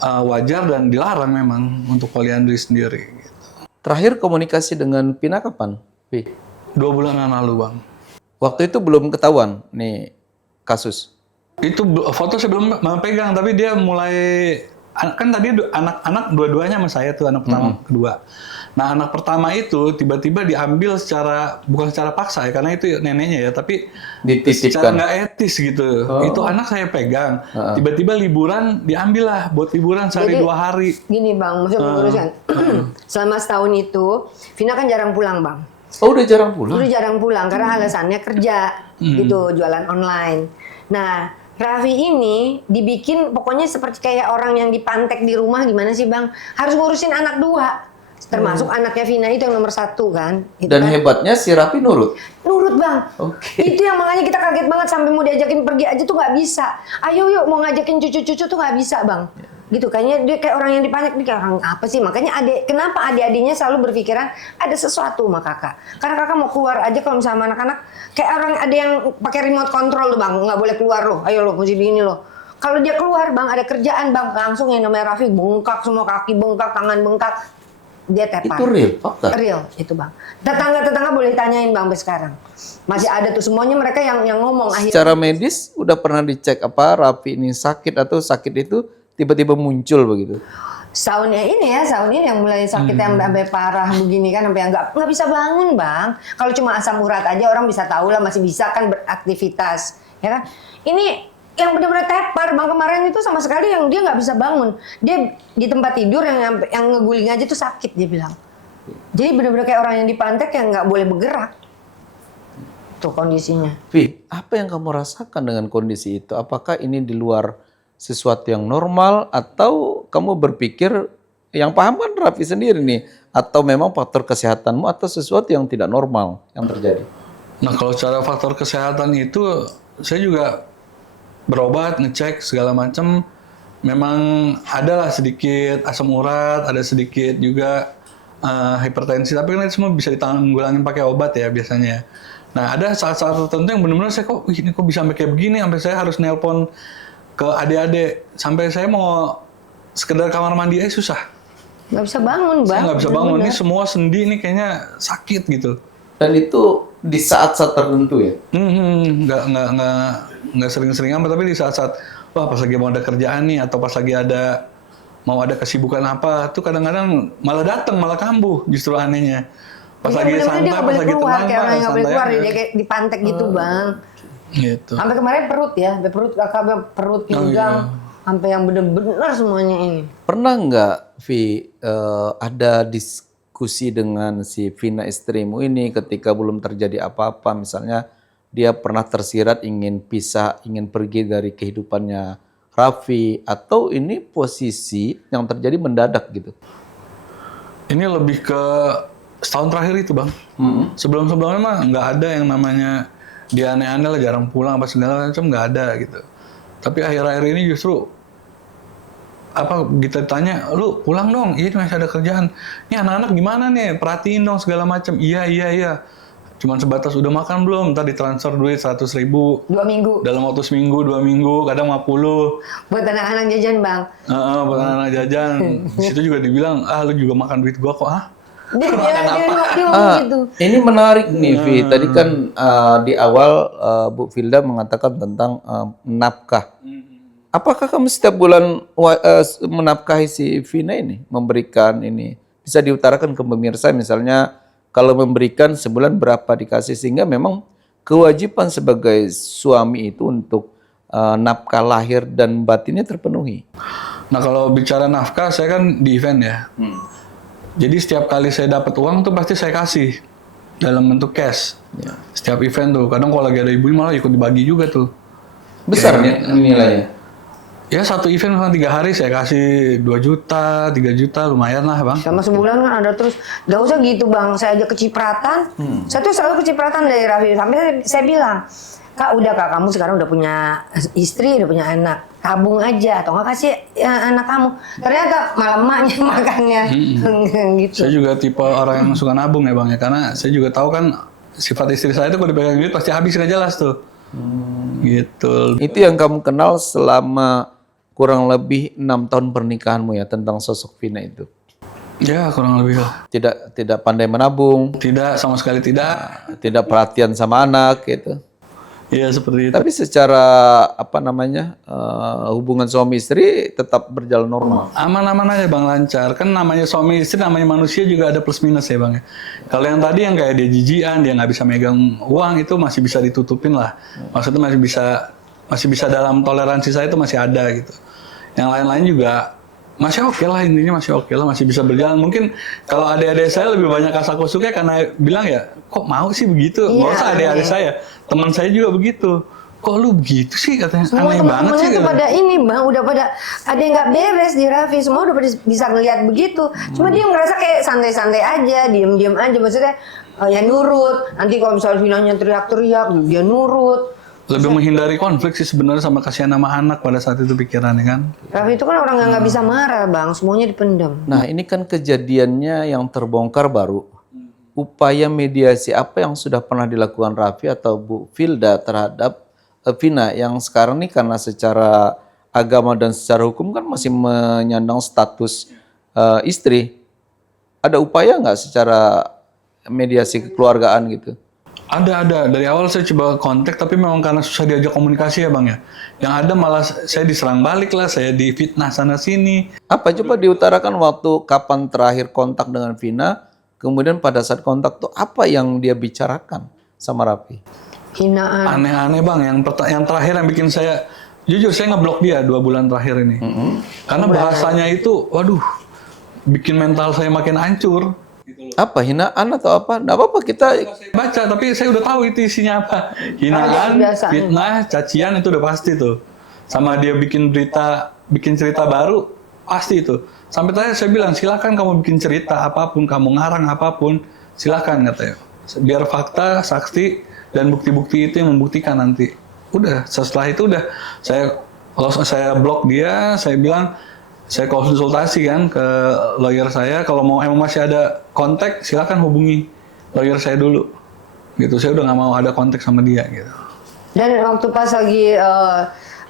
wajar dan dilarang memang untuk poliandri sendiri. Gitu. Terakhir komunikasi dengan Vina kapan, Vi? 2 bulan yang lalu, Bang. Waktu itu belum ketahuan nih kasus. Itu foto saya belum pegang, tapi dia mulai, kan tadi anak-anak dua-duanya sama saya tuh, anak pertama, kedua. Nah, anak pertama itu tiba-tiba diambil bukan secara paksa ya, karena itu neneknya ya, tapi secara Dititipkan. nggak etis gitu. Itu anak saya pegang, tiba-tiba liburan diambil lah buat liburan sehari Jadi, 2 hari. Gini Bang, maksudnya meluruskan. Selama setahun itu, Vina kan jarang pulang Bang. Oh, udah jarang pulang? Udah jarang pulang karena alasannya kerja gitu, jualan online. Nah, Raffi ini dibikin pokoknya seperti kayak orang yang dipantek di rumah, gimana sih Bang? Harus ngurusin anak 2. Termasuk anaknya Vina itu yang nomor 1 kan. Itu Dan kan. hebatnya si Raffi nurut? Nurut Bang. Oke. Itu yang makanya kita kaget banget sampai mau diajakin pergi aja tuh nggak bisa. Ayo yuk mau ngajakin cucu-cucu tuh nggak bisa Bang. Gitu kayaknya dia kayak orang yang dipanik, dia kayak orang apa sih? Makanya kenapa adik-adiknya selalu berpikiran ada sesuatu sama kakak. Karena kakak mau keluar aja kalau misalnya sama anak-anak kayak orang ada yang pakai remote control tuh Bang, nggak boleh keluar loh. Ayo loh mesti begini loh. Kalau dia keluar Bang ada kerjaan Bang, langsung yang namanya Raffi bengkak semua, kaki bengkak, tangan bengkak. Dia tepar. Itu real, fakta? Real, itu Bang. Tetangga-tetangga boleh tanyain Bang sampai sekarang. Masih ada tuh semuanya mereka yang ngomong akhirnya. Secara medis udah pernah dicek apa Raffi ini sakit atau sakit itu tiba-tiba muncul begitu? Setahunnya ini ya, setahun ini yang mulai sakit sampai parah begini kan, sampai nggak bisa bangun Bang. Kalau cuma asam urat aja orang bisa tahu lah, masih bisa kan beraktivitas, ya kan? Ini yang benar-benar tepar Bang, kemarin itu sama sekali yang dia nggak bisa bangun. Dia di tempat tidur yang ngeguling aja tuh sakit dia bilang. Jadi benar-benar kayak orang yang dipantek yang nggak boleh bergerak. Tuh kondisinya. Vi, apa yang kamu rasakan dengan kondisi itu? Apakah ini di luar sesuatu yang normal atau kamu berpikir yang paham kan Raffi sendiri nih, atau memang faktor kesehatanmu atau sesuatu yang tidak normal yang terjadi? Nah, kalau secara faktor kesehatan itu saya juga berobat, ngecek segala macam, memang ada lah sedikit asam urat, ada sedikit juga hipertensi, tapi kan itu semua bisa ditanggulangin pakai obat ya biasanya. Nah, ada saat-saat tertentu yang benar-benar saya ini kok bisa sampai kayak begini, sampai saya harus nelpon ke adik-adik, sampai saya mau sekedar kamar mandi aja susah. Nggak bisa bangun Bang. Saya nggak bisa bangun, Bener-bener. ini semua sendi ini kayaknya sakit gitu. Dan itu di saat-saat tertentu ya? Nggak sering-sering amat, tapi di saat-saat wah pas lagi mau ada kerjaan nih atau pas lagi mau ada kesibukan apa tuh kadang-kadang malah datang malah kambuh justru anehnya. Pas Iya, lagi bener-bener santai, dia nggak pas boleh lagi keluar, tenang, kayak orang yang nggak boleh santai keluar, aja. dia kayak dipantek gitu Bang. Gitu. Sampai kemarin perut ya, sampai perut kakak perut pinggang, sampai yang bener-bener semuanya ini. Pernah nggak, Vi, ada diskusi dengan si Vina istrimu ini ketika belum terjadi apa-apa, misalnya dia pernah tersirat ingin pisah, ingin pergi dari kehidupannya Raffi, atau ini posisi yang terjadi mendadak gitu? Ini lebih ke setahun terakhir itu Bang. Sebelum-sebelumnya mah nggak ada yang namanya dia aneh-aneh lah, jarang pulang apa segala macam, nggak ada gitu. Tapi akhir-akhir ini justru apa kita tanya, lu pulang dong, iya masih ada kerjaan. Ini anak-anak gimana nih, perhatiin dong segala macam. Iya. Cuman sebatas udah makan belum, ntar ditransfer duit 100.000 2 minggu dalam waktu seminggu, 2 minggu, kadang 50. buat anak-anak jajan Bang. Buat anak-anak jajan. Di situ juga dibilang, lu juga makan duit gua kok, Dia ngomong gitu. Ini menarik nih, Vi. Tadi kan di awal Bu Vilda mengatakan tentang nafkah. Apakah kamu setiap bulan menafkahi si Vina ini, memberikan ini? Bisa diutarakan ke pemirsa, misalnya kalau memberikan sebulan berapa dikasih, sehingga memang kewajiban sebagai suami itu untuk nafkah lahir dan batinnya terpenuhi. Nah kalau bicara nafkah, saya kan di event ya. Jadi setiap kali saya dapat uang tuh pasti saya kasih dalam bentuk cash. Ya. Setiap event tuh, kadang kalau lagi ada ibu malah ikut dibagi juga tuh. Besar nilainya? Ya satu event cuma 3 hari saya kasih 2 juta, 3 juta, lumayan lah Bang. Sama sebulan kan ada terus. Gak usah gitu Bang, saya aja kecipratan. Saya tuh selalu kecipratan dari Raffi. Sampai saya bilang, Kak udah Kak, kamu sekarang udah punya istri, udah punya anak. Tabung aja, atau nggak kasih anak kamu. Ternyata malah emaknya makannya. Gitu. Saya juga tipe orang yang suka nabung ya Bang ya, karena saya juga tahu kan sifat istri saya itu kalau dipegang duit pasti habis nggak jelas tuh. Gitu. Itu yang kamu kenal selama kurang lebih 6 tahun pernikahanmu ya, tentang sosok Vina itu. Ya kurang lebih lah. Tidak pandai menabung, Tidak, sama sekali tidak. tidak perhatian sama anak gitu. Iya seperti itu. Tapi secara hubungan suami istri tetap berjalan normal. Aman-aman aja Bang, lancar. Kan namanya suami istri, namanya manusia juga ada plus minus ya Bang. Kalau yang tadi yang kayak dia jijian, dia nggak bisa megang uang, itu masih bisa ditutupin lah. Maksudnya masih bisa dalam toleransi saya itu masih ada gitu. Yang lain-lain juga masih oke lah, intinya masih oke lah, masih bisa berjalan. Mungkin kalau adik-adik saya lebih banyak kasakusuknya karena bilang ya, kok mau sih begitu? Iya, Nggak usah adik-adik saya, teman saya juga begitu. Kok lu begitu sih katanya? Semua Aneh banget sih. teman-temannya tuh pada ini bang, udah pada ada yang nggak beres di Raffi, semua udah pada bisa ngelihat begitu. Cuma dia ngerasa kayak santai-santai aja, diem-diem aja, maksudnya ya nurut. Nanti kalau misalnya Vinanya teriak-teriak, dia nurut. Lebih menghindari konflik sih sebenarnya, sama kasihan sama anak pada saat itu pikirannya kan. Raffi itu kan orang yang nggak bisa marah bang, semuanya dipendam. Nah, ini kan kejadiannya yang terbongkar baru. Upaya mediasi apa yang sudah pernah dilakukan Raffi atau Bu Filda terhadap Vina yang sekarang nih, karena secara agama dan secara hukum kan masih menyandang status istri. Ada upaya nggak secara mediasi kekeluargaan gitu? Ada. Dari awal saya coba kontak, tapi memang karena susah diajak komunikasi ya Bang ya. Yang ada malah saya diserang balik lah, saya difitnah sana-sini. Apa coba diutarakan waktu kapan terakhir kontak dengan Vina, kemudian pada saat kontak tuh apa yang dia bicarakan sama Raffi? Hinaan. Aneh-aneh Bang, yang terakhir yang bikin saya, jujur saya ngeblok dia 2 bulan terakhir ini. Karena bahasanya itu, waduh, bikin mental saya makin hancur. Apa, hinaan atau apa? Nggak apa-apa, kita Saya baca, tapi saya udah tahu itu isinya apa. Hinaan, Biasa. fitnah, cacian itu udah pasti tuh. Sama dia bikin cerita baru, pasti itu. Sampai tadi saya bilang, silakan kamu bikin cerita apapun, kamu ngarang apapun, silakan katanya. Biar fakta, saksi, dan bukti-bukti itu yang membuktikan nanti. Udah, setelah itu udah saya blok dia, saya bilang, saya konsultasi kan ke lawyer saya, kalau mau emang masih ada kontak silakan hubungi lawyer saya dulu. Gitu, saya udah nggak mau ada kontak sama dia gitu. Dan waktu pas lagi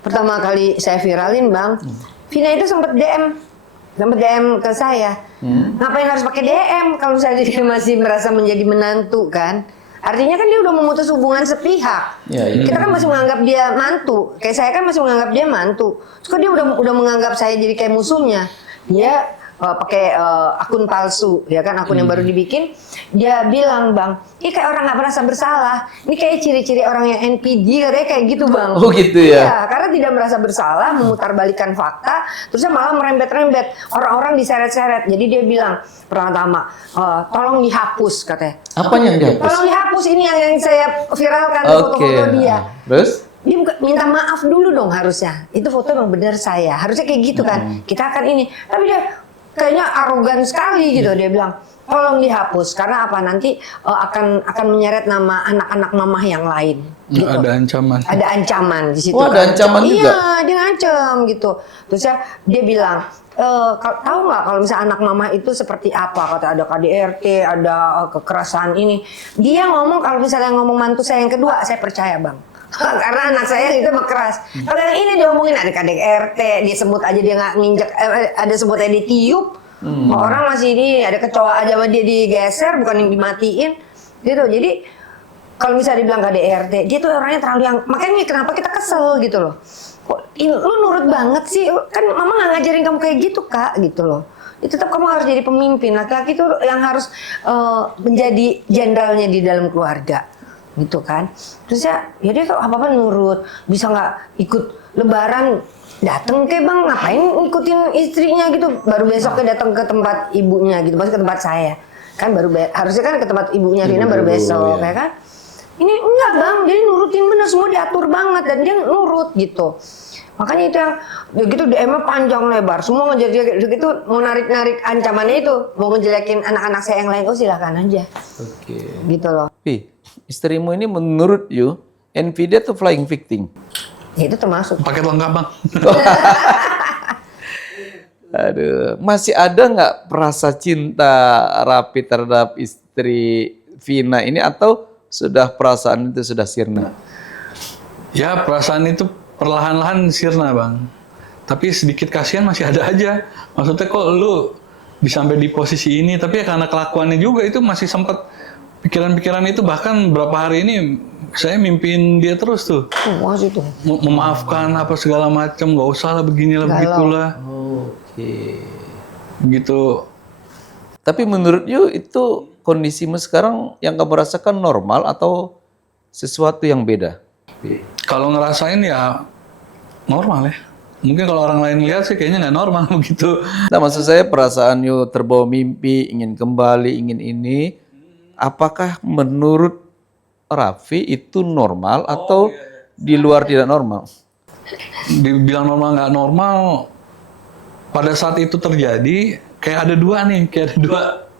pertama kali saya viralin bang, Vina itu sempat DM ke saya. Ngapain harus pakai DM kalau misalnya dia masih merasa menjadi menantu kan? Artinya kan dia udah memutus hubungan sepihak. Ya, ya. Kita kan masih menganggap dia mantu. Kayak saya kan masih menganggap dia mantu. Terus kan dia udah menganggap saya jadi kayak musuhnya. Dia pakai akun palsu, ya kan, akun yang baru dibikin. Dia bilang, bang, ini kayak orang nggak merasa bersalah. Ini kayak ciri-ciri orang yang NPD, katanya kayak gitu bang. Oh gitu ya? Iya, karena tidak merasa bersalah, memutarbalikkan fakta, terusnya malah merembet-rembet. Orang-orang diseret-seret. Jadi dia bilang, pertama, tolong dihapus katanya. Apanya yang dihapus? Tolong dihapus, ini yang saya viralkan foto-foto dia. Terus? Dia minta maaf dulu dong harusnya. Itu foto yang benar saya. Harusnya kayak gitu kan. Kita akan ini. Tapi dia kayaknya arogan sekali gitu. Dia bilang, tolong dihapus karena apa, nanti akan menyeret nama anak-anak mamah yang lain. Gitu. Ada ancaman. Ada ancaman di situ. Oh, ada ancaman juga? Iya, dia ngancam gitu. Terus dia bilang, tahu nggak kalau misalnya anak mama itu seperti apa? Kata ada KDRT, ada kekerasan ini. Dia ngomong kalau misalnya ngomong mantu saya yang kedua, saya percaya bang. Karena anak saya itu mah keras. Kalau yang ini dia ngomongin ada KDRT, dia sebut aja dia nggak nginjek, ada sebut aja ditiup. Orang masih ini ada kecoa aja sama dia digeser, bukan yang dimatiin. Gitu. Jadi kalau misalnya dibilang KDRT, dia tuh orangnya terlalu yang, makanya kenapa kita kesel gitu loh. Kok lu nurut banget sih, kan mama nggak ngajarin kamu kayak gitu kak, gitu loh. Itu tetap kamu harus jadi pemimpin, laki-laki itu yang harus menjadi jenderalnya di dalam keluarga, gitu kan. Terus ya dia tuh apa-apa nurut, bisa nggak ikut lebaran, dateng ke bang, ngapain ngikutin istrinya gitu, baru besoknya datang ke tempat ibunya gitu, masih ke tempat saya. Kan baru harusnya kan ke tempat ibunya Vina baru besok, ya kan. Ini enggak bang, jadi nurutin bener, semua diatur banget dan dia nurut gitu. Makanya itu yang begitu DM-nya panjang lebar, semua ngejar gitu, mau narik-narik ancamannya itu, mau ngejelekin anak-anak saya yang lain, oh silahkan aja. Oke. Gitu loh. Pi, istrimu ini menurut you NVIDIA atau flying victim? Ya, itu termasuk. Paket lengkap bang. Aduh, masih ada nggak rasa cinta Raffi terhadap istri Vina ini, atau sudah perasaan itu sudah sirna? Ya perasaan itu perlahan-lahan sirna bang. Tapi sedikit kasihan masih ada aja. Maksudnya kok lu bisa sampai di posisi ini, tapi ya karena kelakuannya juga itu masih sempat pikiran-pikiran itu. Bahkan berapa hari ini saya mimpiin dia terus tuh. Wah itu. Memaafkan apa segala macam, nggak usah lah beginilah begitulah. Oke. Begitu. Tapi menurut you itu kondisimu sekarang yang kamu rasakan normal atau sesuatu yang beda? Kalau ngerasain ya normal ya. Mungkin kalau orang lain lihat sih kayaknya nggak normal begitu. Nah, maksud saya perasaan you terbawa mimpi, ingin kembali, ingin ini, apakah menurut Raffi itu normal atau di luar tidak normal? Dibilang normal nggak normal, pada saat itu terjadi kayak ada dua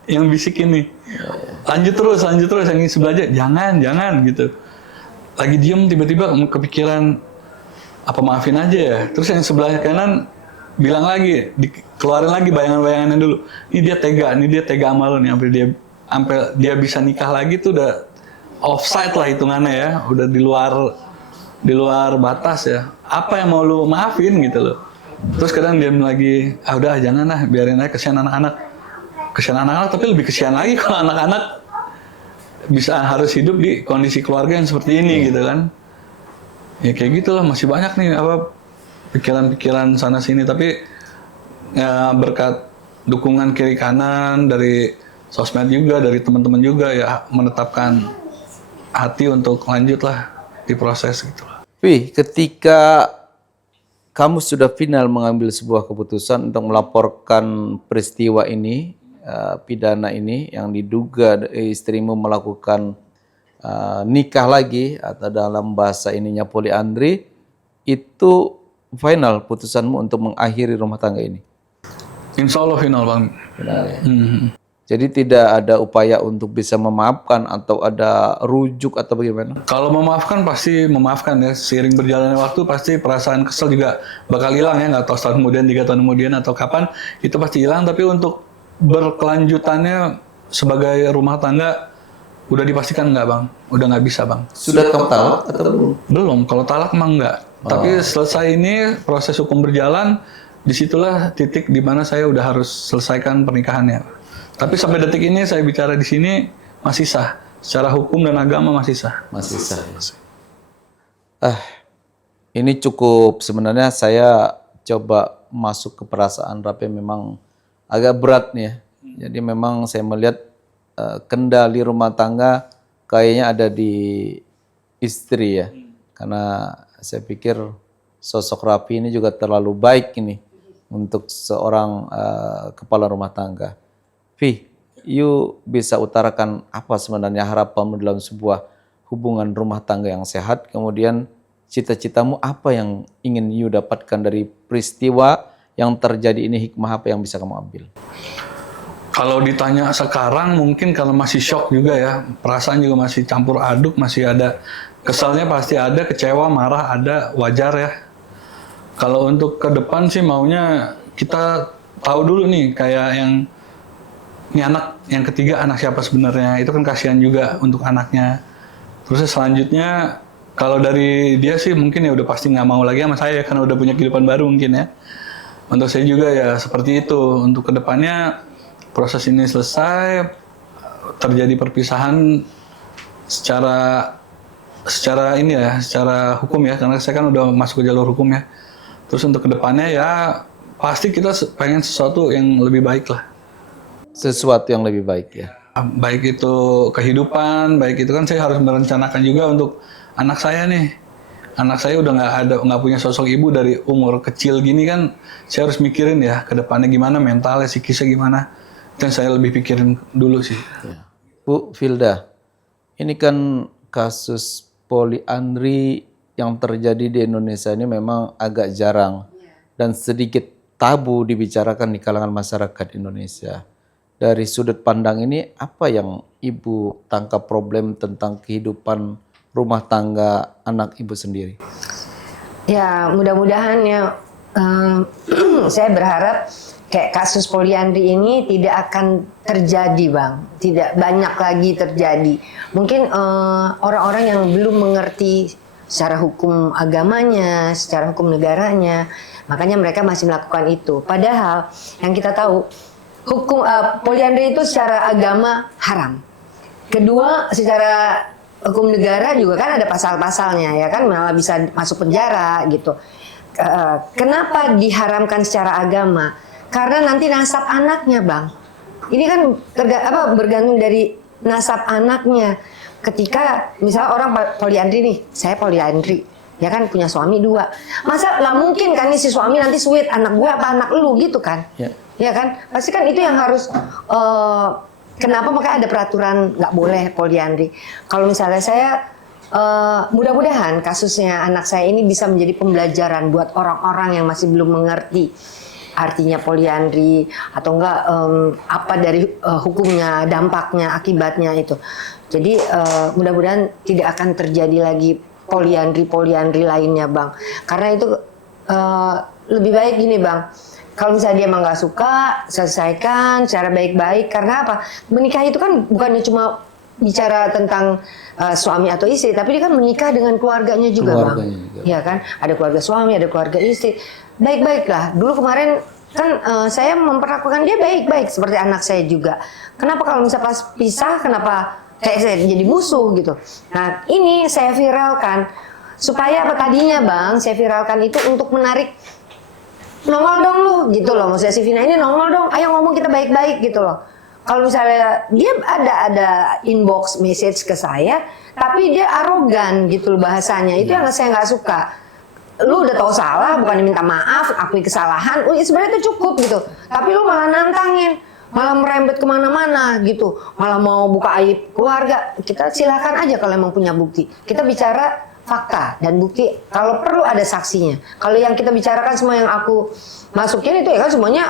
yang bisikin nih. Lanjut terus, yang ini sebelahnya jangan gitu. Lagi diem tiba-tiba kepikiran apa maafin aja ya. Terus yang sebelah kanan bilang lagi, keluarin lagi bayangan-bayangannya dulu. Ini dia tega sama lo nih, sampai dia bisa nikah lagi tuh udah offside lah hitungannya ya, udah di luar batas ya. Apa yang mau lu maafin gitu loh. Terus kadang dia lagi, udah jangan lah, biarin aja, kesian anak-anak, tapi lebih kesian lagi kalau anak-anak bisa harus hidup di kondisi keluarga yang seperti ini gitu kan. Ya kayak gitulah, masih banyak nih apa pikiran-pikiran sana sini, tapi ya berkat dukungan kiri kanan dari sosmed juga, dari teman-teman juga ya menetapkan hati untuk lanjut lah di proses gitu. Wih, ketika kamu sudah final mengambil sebuah keputusan untuk melaporkan peristiwa ini, pidana ini yang diduga istrimu melakukan nikah lagi atau dalam bahasa ininya poliandri, itu final putusanmu untuk mengakhiri rumah tangga ini? Insya Allah final bang. Final, ya? Jadi tidak ada upaya untuk bisa memaafkan atau ada rujuk atau bagaimana? Kalau memaafkan pasti memaafkan ya. Seiring berjalannya waktu pasti perasaan kesel juga bakal hilang ya. Nggak tahu setahun kemudian, 3 tahun kemudian atau kapan, itu pasti hilang. Tapi untuk berkelanjutannya sebagai rumah tangga udah dipastikan nggak bang? Udah nggak bisa bang. Sudah kamu talak atau belum? Belum. Kalau talak emang nggak. Tapi selesai ini proses hukum berjalan, disitulah titik di mana saya udah harus selesaikan pernikahannya. Tapi sampai detik ini saya bicara di sini masih sah. Secara hukum dan agama masih sah. Masih sah. Ini cukup, sebenarnya saya coba masuk ke perasaan Raffi memang agak berat nih ya. Jadi memang saya melihat kendali rumah tangga kayaknya ada di istri ya. Karena saya pikir sosok Raffi ini juga terlalu baik ini untuk seorang kepala rumah tangga. Vi, you bisa utarakan apa sebenarnya harapanmu dalam sebuah hubungan rumah tangga yang sehat, kemudian cita-citamu apa yang ingin you dapatkan dari peristiwa yang terjadi ini, hikmah apa yang bisa kamu ambil? Kalau ditanya sekarang mungkin kalau masih shock juga ya, perasaan juga masih campur aduk, masih ada kesalnya pasti ada, kecewa, marah ada, wajar ya. Kalau untuk ke depan sih maunya kita tahu dulu nih kayak yang ini anak yang ketiga anak siapa sebenarnya, itu kan kasihan juga untuk anaknya. Terus selanjutnya kalau dari dia sih mungkin ya udah pasti nggak mau lagi sama saya karena udah punya kehidupan baru mungkin ya. Untuk saya juga ya seperti itu. Untuk kedepannya proses ini selesai, terjadi perpisahan secara ini ya, secara hukum ya, karena saya kan udah masuk ke jalur hukum ya. Terus untuk kedepannya ya pasti kita pengen sesuatu yang lebih baik lah. Sesuatu yang lebih baik ya. Baik itu kehidupan, baik itu kan saya harus merencanakan juga untuk anak saya nih. Anak saya udah nggak punya sosok ibu dari umur kecil gini kan, saya harus mikirin ya ke depannya gimana, mentalnya, psikisnya gimana. Itu yang saya lebih pikirin dulu sih. Ya. Bu Filda, ini kan kasus poliandri yang terjadi di Indonesia ini memang agak jarang dan sedikit tabu dibicarakan di kalangan masyarakat Indonesia. Dari sudut pandang ini, apa yang Ibu tangkap problem tentang kehidupan rumah tangga anak Ibu sendiri? Ya mudah-mudahan ya, saya berharap kayak kasus poliandri ini tidak akan terjadi, Bang. Tidak banyak lagi terjadi. Mungkin orang-orang yang belum mengerti secara hukum agamanya, secara hukum negaranya, makanya mereka masih melakukan itu. Padahal yang kita tahu, hukum poliandri itu secara agama haram. Kedua, secara hukum negara juga kan ada pasal-pasalnya, ya kan, malah bisa masuk penjara gitu. Kenapa diharamkan secara agama? Karena nanti nasab anaknya, Bang. Ini kan bergantung dari nasab anaknya. Ketika misalnya orang poliandri nih, saya poliandri, ya kan, punya suami 2. Masa lah mungkin kan nih si suami nanti sweet anak gue apa anak lu gitu kan? Ya kan? Pasti kan itu yang harus kenapa makanya ada peraturan nggak boleh poliandri. Kalau misalnya saya mudah-mudahan kasusnya anak saya ini bisa menjadi pembelajaran buat orang-orang yang masih belum mengerti artinya poliandri atau enggak apa dari hukumnya, dampaknya, akibatnya itu. Jadi mudah-mudahan tidak akan terjadi lagi poliandri lainnya, Bang. Karena itu lebih baik gini, Bang. Kalau misalnya dia emang nggak suka, selesaikan secara baik-baik. Karena apa? Menikah itu kan bukannya cuma bicara tentang suami atau istri, tapi dia kan menikah dengan keluarganya juga, Bang. Iya kan? Ada keluarga suami, ada keluarga istri. Baik-baiklah. Dulu kemarin kan saya memperlakukan dia baik-baik seperti anak saya juga. Kenapa kalau misalnya pas pisah, kenapa kayak saya jadi musuh gitu? Nah, ini saya viralkan supaya apa tadinya, Bang? Saya viralkan itu untuk menarik, nongol dong lu gitu loh. Maksudnya si Vina ini nongol dong, ayo ngomong kita baik-baik gitu loh. Kalau misalnya dia ada inbox message ke saya, tapi dia arogan gitu loh bahasanya, itu yang saya nggak suka. Lu udah tahu salah, bukan minta maaf, akui kesalahan, sebenarnya itu cukup gitu. Tapi lu malah nantangin, malah merembet kemana-mana gitu, malah mau buka aib keluarga. Kita silakan aja kalau emang punya bukti. Kita bicara fakta dan bukti, kalau perlu ada saksinya. Kalau yang kita bicarakan semua yang aku masukin itu ya kan semuanya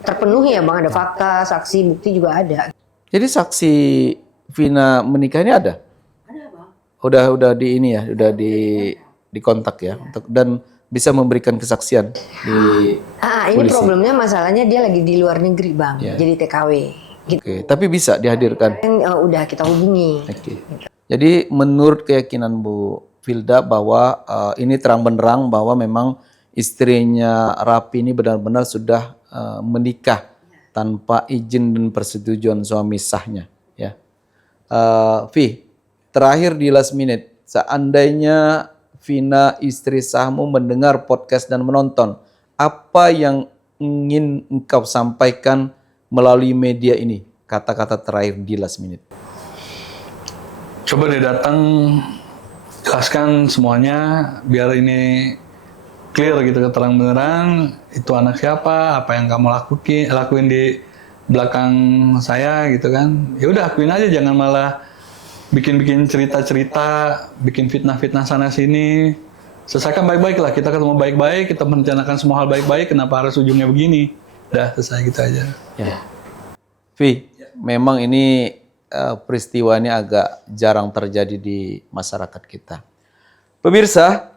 terpenuhi ya, Bang. Ada fakta, saksi, bukti juga ada. Jadi saksi Vina menikah ini ada? Ada, Bang. Udah di ini ya, udah di kontak ya, dan bisa memberikan kesaksian di Ini polisi. problemnya masalahnya dia lagi di luar negeri, Bang. Jadi TKW. Gitu. Oke, tapi bisa dihadirkan. Udah kita hubungi. Oke. Jadi menurut keyakinan Bu Filda bahwa ini terang benderang bahwa memang istrinya Rapi ini benar-benar sudah menikah tanpa izin dan persetujuan suami sahnya, ya. Vi, terakhir di last minute, seandainya Vina istri sahmu mendengar podcast dan menonton, apa yang ingin engkau sampaikan melalui media ini? Kata-kata terakhir di last minute. Coba deh datang, jelaskan semuanya biar ini clear gitu, terang beneran itu anak siapa, apa yang kamu lakuin di belakang saya gitu kan. Ya udah akuin aja, jangan malah bikin cerita-cerita, bikin fitnah-fitnah sana sini. Selesaikan baik-baik lah, kita ketemu baik-baik, kita merencanakan semua hal baik-baik, kenapa harus ujungnya begini? Udah selesai gitu aja. Ya. Vi, memang ini peristiwa ini agak jarang terjadi di masyarakat kita. Pemirsa,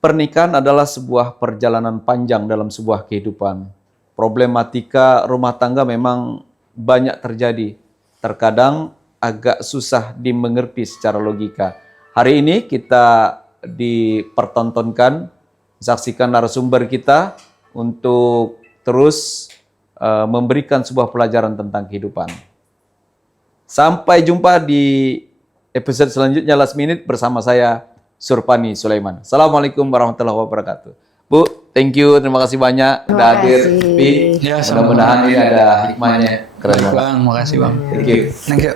pernikahan adalah sebuah perjalanan panjang dalam sebuah kehidupan. Problematika rumah tangga memang banyak terjadi. Terkadang agak susah dimengerti secara logika. Hari ini kita dipertontonkan, saksikan narasumber kita untuk terus memberikan sebuah pelajaran tentang kehidupan. Sampai jumpa di episode selanjutnya Last Minute bersama saya, Surpani Sulaiman. Assalamualaikum warahmatullahi wabarakatuh. Bu, thank you, terima kasih banyak udah hadir. Ya, Mudah-mudahan ini ada hikmahnya. Keren banget. Bang, makasih Bang. Thank you. Thank you.